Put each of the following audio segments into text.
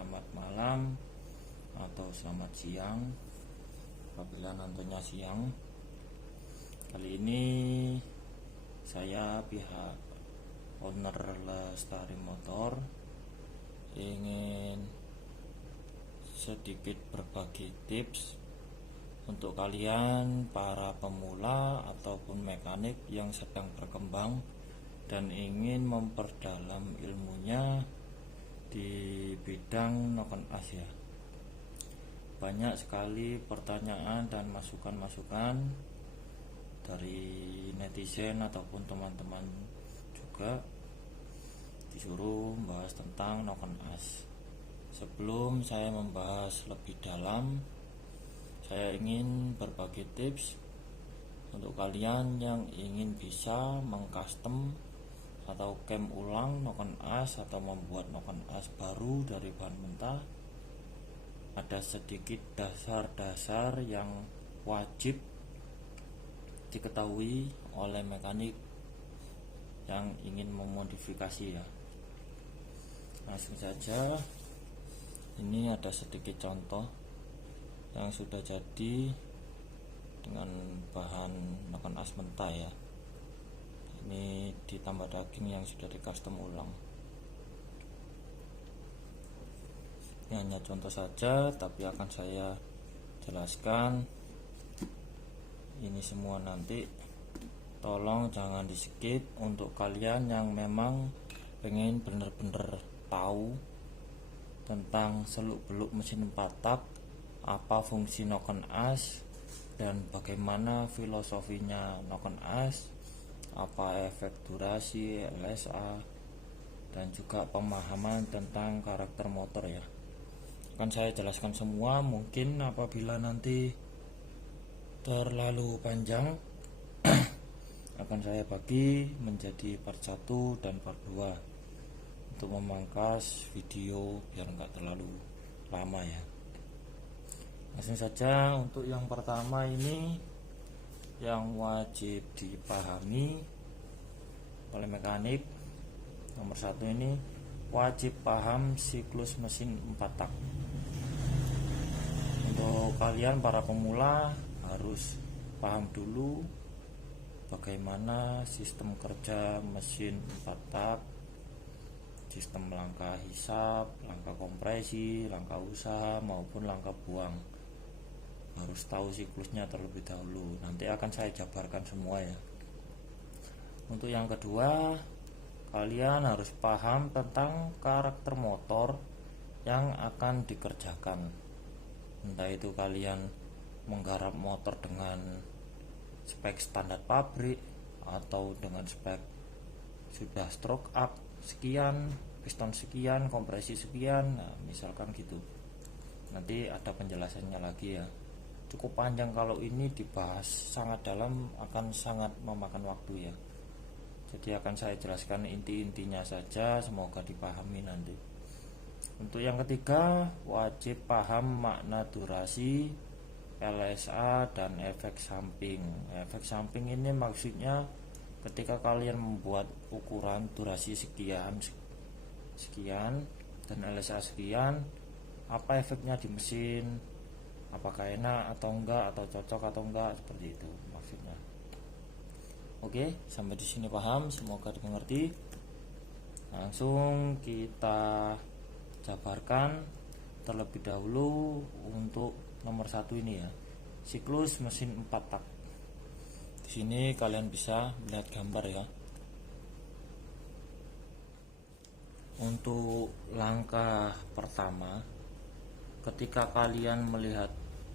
selamat malam atau selamat siang apabila nontonnya siang. Kali ini saya pihak owner Lestari Motor ingin sedikit berbagi tips untuk kalian para pemula ataupun mekanik yang sedang berkembang dan ingin memperdalam ilmunya di bidang noken as ya. Banyak sekali pertanyaan dan masukan-masukan dari netizen ataupun teman-teman juga disuruh membahas tentang noken as. Sebelum saya membahas lebih dalam, saya ingin berbagi tips untuk kalian yang ingin bisa mengcustom atau cam ulang noken as atau membuat noken as baru dari bahan mentah. Ada sedikit dasar-dasar yang wajib diketahui oleh mekanik yang ingin memodifikasi ya. Langsung saja, ini ada sedikit contoh yang sudah jadi dengan bahan noken as mentah ya. Ini ditambah daging yang sudah di custom ulang. Ini hanya contoh saja, tapi akan saya jelaskan ini semua nanti. Tolong jangan di skip untuk kalian yang memang pengen bener-bener tahu tentang seluk-beluk mesin 4 tak, apa fungsi noken as, dan bagaimana filosofinya noken as, apa efek durasi, LSA, dan juga pemahaman tentang karakter motor ya. Akan saya jelaskan semua. Mungkin apabila nanti terlalu panjang akan saya bagi menjadi part 1 dan part 2 untuk memangkas video biar enggak terlalu lama ya. Langsung saja, untuk yang pertama ini yang wajib dipahami oleh mekanik. Nomor 1 ini wajib paham siklus mesin 4 tak. Untuk kalian para pemula harus paham dulu bagaimana sistem kerja mesin 4 tak, sistem langkah hisap, langkah kompresi, langkah usaha maupun langkah buang. Harus tahu siklusnya terlebih dahulu. Nanti akan saya jabarkan semua ya. Untuk yang kedua, kalian harus paham tentang karakter motor yang akan dikerjakan. Entah itu kalian menggarap motor dengan spek standar pabrik atau dengan spek sudah stroke up sekian, piston sekian, kompresi sekian, nah misalkan gitu. Nanti ada penjelasannya lagi ya. Cukup panjang kalau ini dibahas sangat dalam, akan sangat memakan waktu ya. Jadi akan saya jelaskan inti-intinya saja, semoga dipahami nanti. Untuk yang ketiga, wajib paham makna durasi, LSA, dan efek samping. Efek samping ini maksudnya ketika kalian membuat ukuran durasi sekian dan LSA sekian, apa efeknya di mesin, apakah enak atau enggak, atau cocok atau enggak, seperti itu maksudnya. Oke, sampai di sini paham, semoga dimengerti. Langsung kita jabarkan terlebih dahulu untuk nomor 1 ini ya, siklus mesin 4 tak. Di sini kalian bisa melihat gambar ya. Untuk langkah pertama, ketika kalian melihat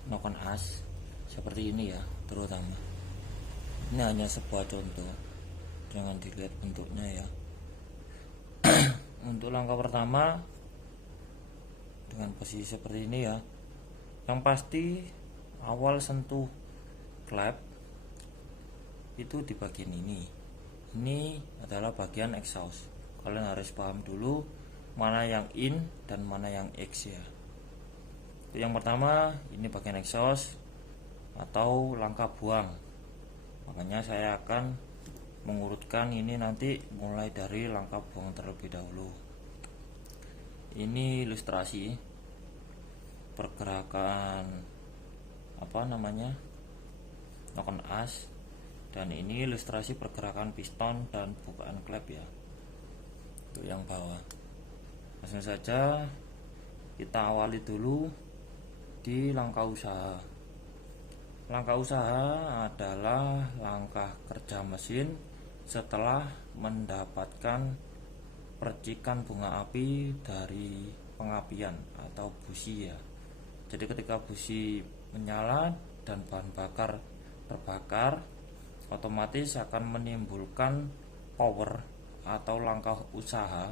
noken as seperti ini ya, terutama ini hanya sebuah contoh, jangan dilihat bentuknya ya. Untuk langkah pertama dengan posisi seperti ini ya, yang pasti awal sentuh klep itu di bagian ini. Ini adalah bagian exhaust. Kalian harus paham dulu mana yang in dan mana yang X ya. Yang pertama ini bagian exhaust atau langkah buang. Makanya saya akan mengurutkan ini nanti mulai dari langkah buang terlebih dahulu. Ini ilustrasi pergerakan noken as, dan ini ilustrasi pergerakan piston dan bukaan klep ya, untuk yang bawah. Langsung saja kita awali dulu di langkah usaha. Langkah usaha adalah langkah kerja mesin setelah mendapatkan percikan bunga api dari pengapian atau busi ya. Jadi ketika busi menyala dan bahan bakar terbakar, otomatis akan menimbulkan power atau langkah usaha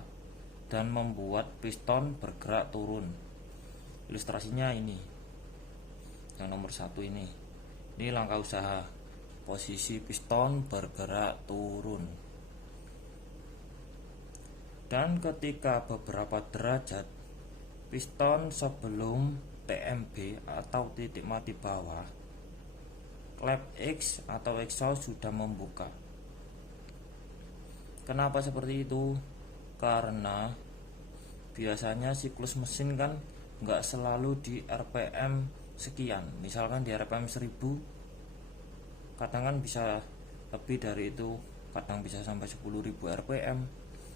dan membuat piston bergerak turun. Ilustrasinya ini, yang nomor 1 ini langkah usaha, posisi piston bergerak turun. Dan ketika beberapa derajat piston sebelum TMB atau titik mati bawah, klep X atau exhaust sudah membuka. Kenapa seperti itu? Karena biasanya siklus mesin kan nggak selalu di RPM sekian. Misalkan di RPM 1000, kadang kan bisa lebih dari itu, kadang bisa sampai 10.000 RPM.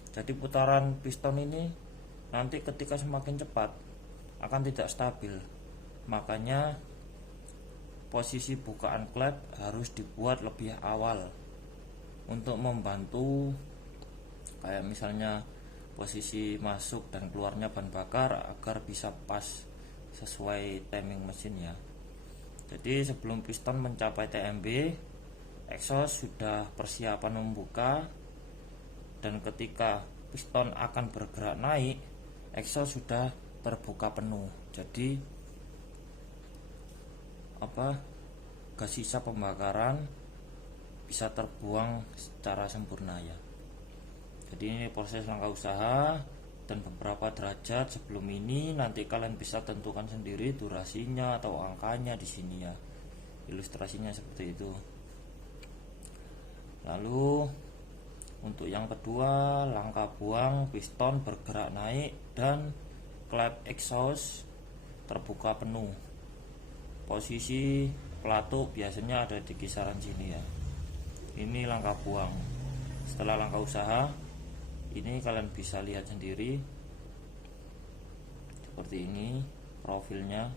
Jadi putaran piston ini nanti ketika semakin cepat akan tidak stabil. Makanya posisi bukaan klep harus dibuat lebih awal untuk membantu, kayak misalnya posisi masuk dan keluarnya bahan bakar agar bisa pas sesuai timing mesin ya. Jadi sebelum piston mencapai TMB, exhaust sudah persiapan membuka, dan ketika piston akan bergerak naik, exhaust sudah terbuka penuh. Jadi gas sisa pembakaran bisa terbuang secara sempurna ya. Jadi ini proses langkah usaha, dan beberapa derajat sebelum ini nanti kalian bisa tentukan sendiri durasinya atau angkanya di sini ya. Ilustrasinya seperti itu. Lalu untuk yang kedua, langkah buang, piston bergerak naik dan klep exhaust terbuka penuh. Posisi pelatuk biasanya ada di kisaran sini ya. Ini langkah buang. Setelah langkah usaha, ini kalian bisa lihat sendiri seperti ini profilnya.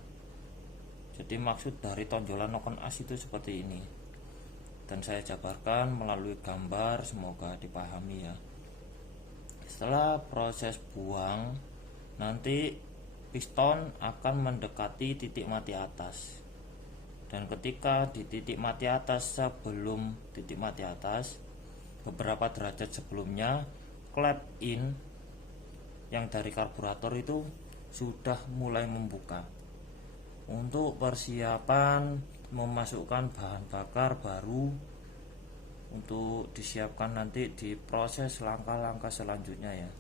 Jadi maksud dari tonjolan noken as itu seperti ini, dan saya jabarkan melalui gambar, semoga dipahami ya. Setelah proses buang, nanti piston akan mendekati titik mati atas, dan ketika di titik mati atas, sebelum titik mati atas beberapa derajat sebelumnya, klep in yang dari karburator itu sudah mulai membuka untuk persiapan memasukkan bahan bakar baru untuk disiapkan nanti di proses langkah-langkah selanjutnya ya.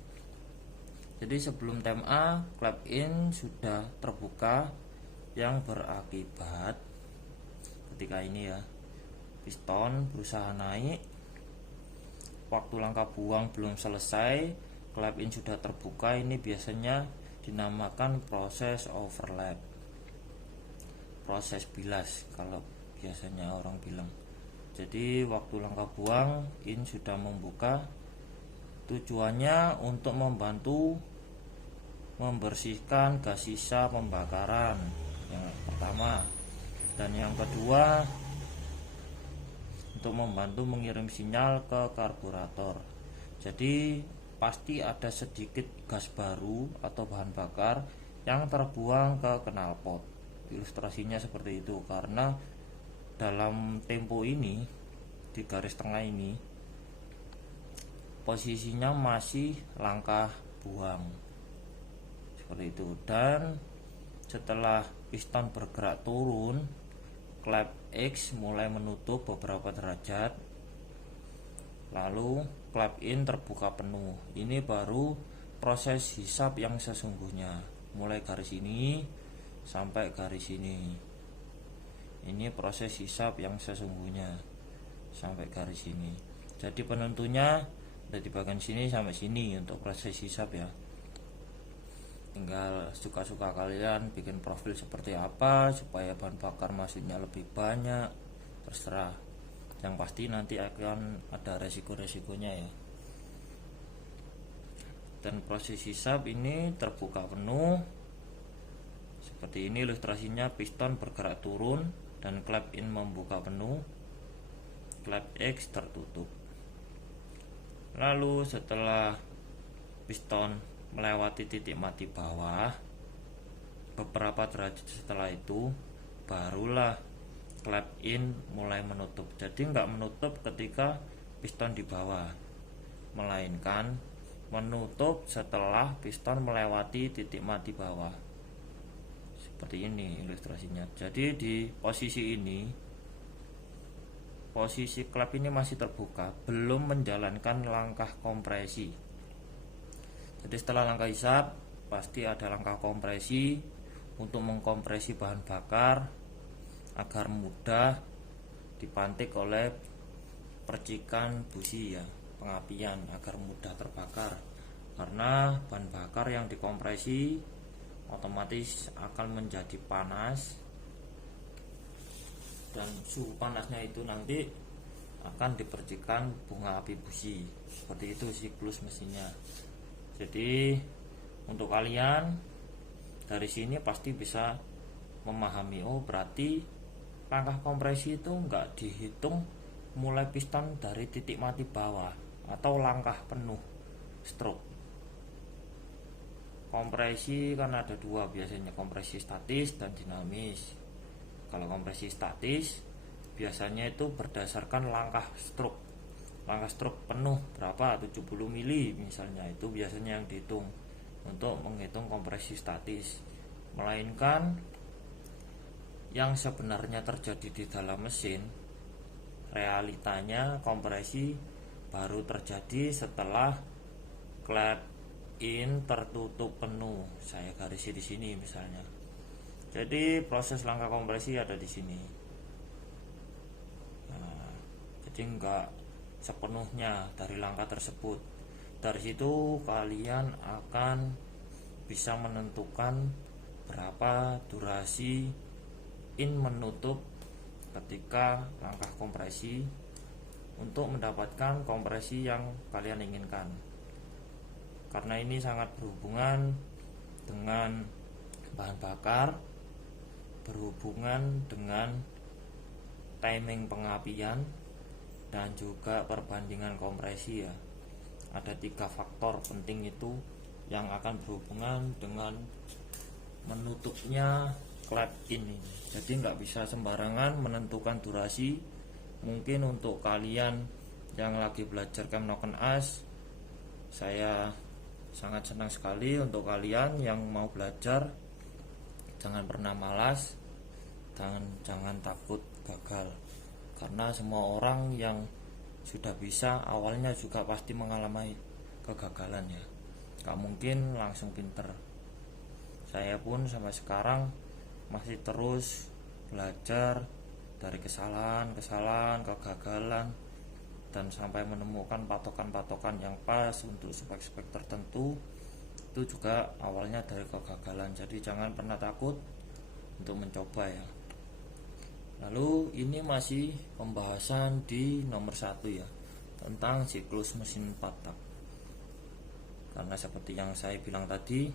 Jadi sebelum TMA, klep in sudah terbuka, yang berakibat ketika ini ya, piston berusaha naik, waktu langkah buang belum selesai, klep in sudah terbuka. Ini biasanya dinamakan proses overlap, proses bilas kalau biasanya orang bilang. Jadi waktu langkah buang in sudah membuka, tujuannya untuk membantu membersihkan gas sisa pembakaran yang pertama, dan yang kedua untuk membantu mengirim sinyal ke karburator. Jadi pasti ada sedikit gas baru atau bahan bakar yang terbuang ke knalpot. Ilustrasinya seperti itu, karena dalam tempo ini di garis tengah ini posisinya masih langkah buang seperti itu. Dan setelah piston bergerak turun, klep X mulai menutup beberapa derajat, lalu klep in terbuka penuh. Ini baru proses hisap yang sesungguhnya, mulai garis ini sampai garis ini. Ini proses hisap yang sesungguhnya sampai garis ini. Jadi penentunya dari bagian sini sampai sini untuk proses hisap ya. tinggal suka-suka kalian bikin profil seperti apa supaya bahan bakar masuknya lebih banyak, terserah. Yang pasti nanti akan ada resiko-resikonya ya. Dan proses hisap ini terbuka penuh seperti ini ilustrasinya. Piston bergerak turun dan klep in membuka penuh, klep X tertutup. Lalu setelah piston melewati titik mati bawah, beberapa derajat setelah itu barulah klep in mulai menutup. Jadi nggak menutup ketika piston di bawah, melainkan menutup setelah piston melewati titik mati bawah. Seperti ini ilustrasinya. Jadi di posisi ini, posisi klep ini masih terbuka, belum menjalankan langkah kompresi. Jadi setelah langkah hisap pasti ada langkah kompresi untuk mengkompresi bahan bakar agar mudah dipantik oleh percikan busi ya, pengapian, agar mudah terbakar. Karena bahan bakar yang dikompresi otomatis akan menjadi panas, dan suhu panasnya itu nanti akan dipercikan bunga api busi. Seperti itu siklus mesinnya. Jadi untuk kalian dari sini pasti bisa memahami, oh berarti langkah kompresi itu enggak dihitung mulai piston dari titik mati bawah atau langkah penuh stroke. Kompresi kan ada dua biasanya, kompresi statis dan dinamis. Kalau kompresi statis biasanya itu berdasarkan langkah stroke. Langkah stroke penuh berapa, 70 mili misalnya, itu biasanya yang dihitung untuk menghitung kompresi statis. Melainkan yang sebenarnya terjadi di dalam mesin, realitanya kompresi baru terjadi setelah klep in tertutup penuh. Saya garisi di sini misalnya. Jadi proses langkah kompresi ada di sini. Nah, jadi enggak sepenuhnya dari langkah tersebut. Dari situ kalian akan bisa menentukan berapa durasi in menutup ketika langkah kompresi untuk mendapatkan kompresi yang kalian inginkan. Karena ini sangat berhubungan dengan bahan bakar, berhubungan dengan timing pengapian, dan juga perbandingan kompresi ya. Ada 3 faktor penting itu yang akan berhubungan dengan menutupnya klep ini. Jadi nggak bisa sembarangan menentukan durasi. Mungkin untuk kalian yang lagi belajar Chemnoken AS, saya sangat senang sekali untuk kalian yang mau belajar. Jangan pernah malas, jangan takut gagal. Karena semua orang yang sudah bisa awalnya juga pasti mengalami kegagalan ya. Gak mungkin langsung pinter. Saya pun sampai sekarang masih terus belajar dari kesalahan, kegagalan, dan sampai menemukan patokan-patokan yang pas untuk spek-spek tertentu. Itu juga awalnya dari kegagalan. Jadi jangan pernah takut untuk mencoba ya. Lalu ini masih pembahasan di nomor 1 ya, tentang siklus mesin 4 tak. Karena seperti yang saya bilang tadi,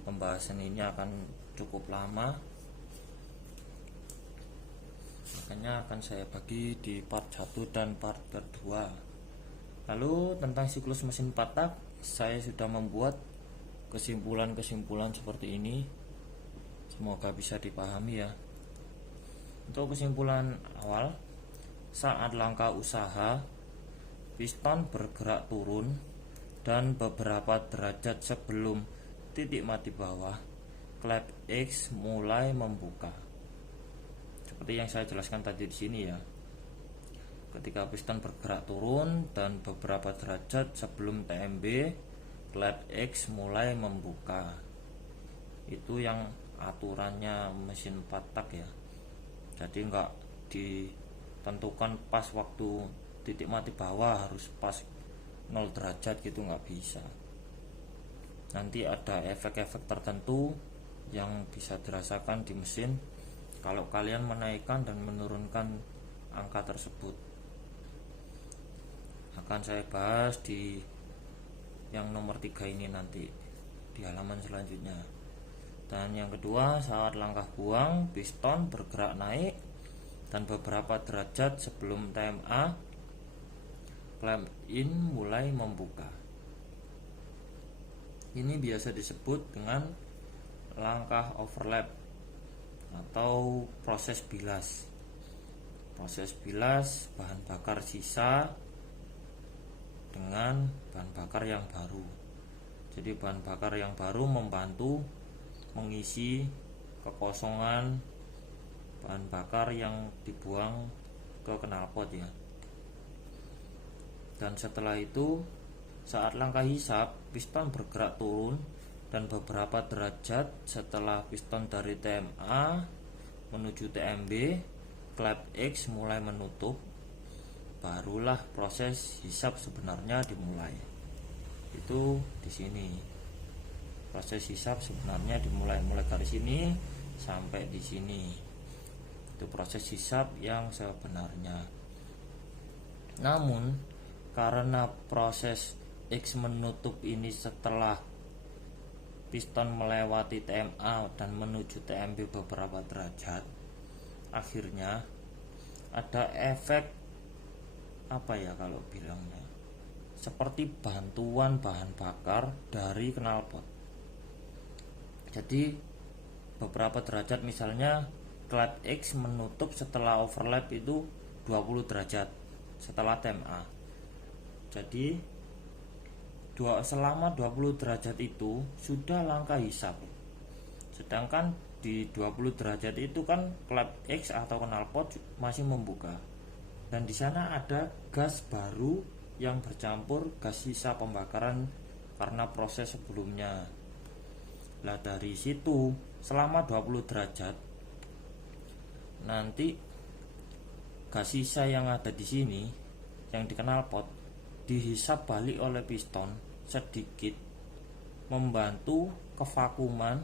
pembahasan ini akan cukup lama, makanya akan saya bagi di part 1 dan part kedua. Lalu tentang siklus mesin 4 tak, saya sudah membuat kesimpulan-kesimpulan seperti ini. Semoga bisa dipahami ya. Untuk kesimpulan awal, saat langkah usaha, piston bergerak turun dan beberapa derajat sebelum titik mati bawah, klep X mulai membuka. Seperti yang saya jelaskan tadi di sini ya. Ketika piston bergerak turun dan beberapa derajat sebelum TMB, klep X mulai membuka. Itu yang aturannya mesin 4 tak ya. Jadi enggak ditentukan pas waktu titik mati bawah harus pas 0 derajat gitu, enggak bisa. nanti ada efek-efek tertentu yang bisa dirasakan di mesin kalau kalian menaikkan dan menurunkan angka tersebut. Akan saya bahas di yang nomor 3 ini nanti di halaman selanjutnya. Dan yang kedua, saat langkah buang, piston bergerak naik dan beberapa derajat sebelum TMA, clamp in mulai membuka. Ini biasa disebut dengan langkah overlap atau proses bilas. Proses bilas bahan bakar sisa dengan bahan bakar yang baru. Jadi bahan bakar yang baru membantu mengisi kekosongan bahan bakar yang dibuang ke knalpot ya. Dan setelah itu, saat langkah hisap, piston bergerak turun dan beberapa derajat setelah piston dari TMA menuju TMB, clamp X mulai menutup. Barulah proses hisap sebenarnya dimulai. Itu di sini. Proses hisap sebenarnya dimulai dari sini sampai di sini. Itu proses hisap yang sebenarnya. Namun karena proses X menutup ini setelah piston melewati TMA dan menuju TMB beberapa derajat, akhirnya ada efek apa ya kalau bilangnya, seperti bantuan bahan bakar dari knalpot. Jadi beberapa derajat, misalnya clamp X menutup setelah overlap itu 20 derajat setelah TMA. Jadi selama 20 derajat itu sudah langkah hisap. Sedangkan di 20 derajat itu kan clamp X atau knalpot masih membuka. Dan di sana ada gas baru yang bercampur gas sisa pembakaran karena proses sebelumnya. Nah dari situ selama 20 derajat nanti gas sisa yang ada di sini yang di knalpot dihisap balik oleh piston sedikit, membantu kevakuman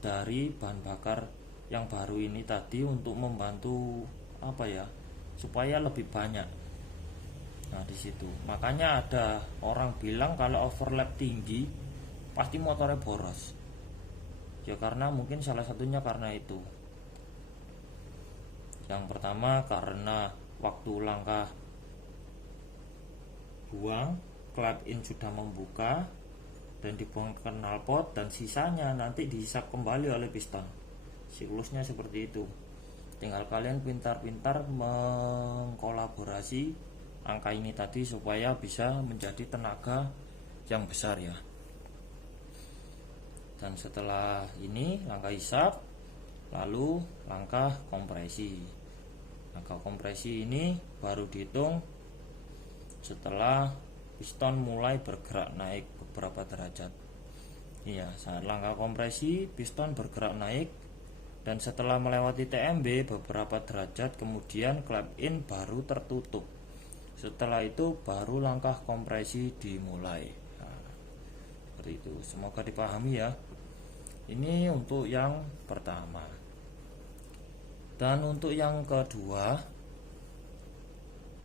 dari bahan bakar yang baru ini tadi untuk membantu apa ya, supaya lebih banyak. Nah di situ makanya ada orang bilang kalau overlap tinggi pasti motornya boros ya, karena mungkin salah satunya karena itu. Yang pertama karena waktu langkah buang, clamp in sudah membuka dan dibuang ke knalpot, dan sisanya nanti dihisap kembali oleh piston. Siklusnya seperti itu. Tinggal kalian pintar-pintar mengkolaborasi angka ini tadi supaya bisa menjadi tenaga yang besar ya. Dan setelah ini langkah hisap, lalu langkah kompresi. Langkah kompresi ini baru dihitung setelah piston mulai bergerak naik beberapa derajat. Iya, saat langkah kompresi piston bergerak naik dan setelah melewati TMB beberapa derajat kemudian clamp in baru tertutup. Setelah itu baru langkah kompresi dimulai. Nah, seperti itu. Semoga dipahami ya. Ini untuk yang pertama. Dan untuk yang kedua,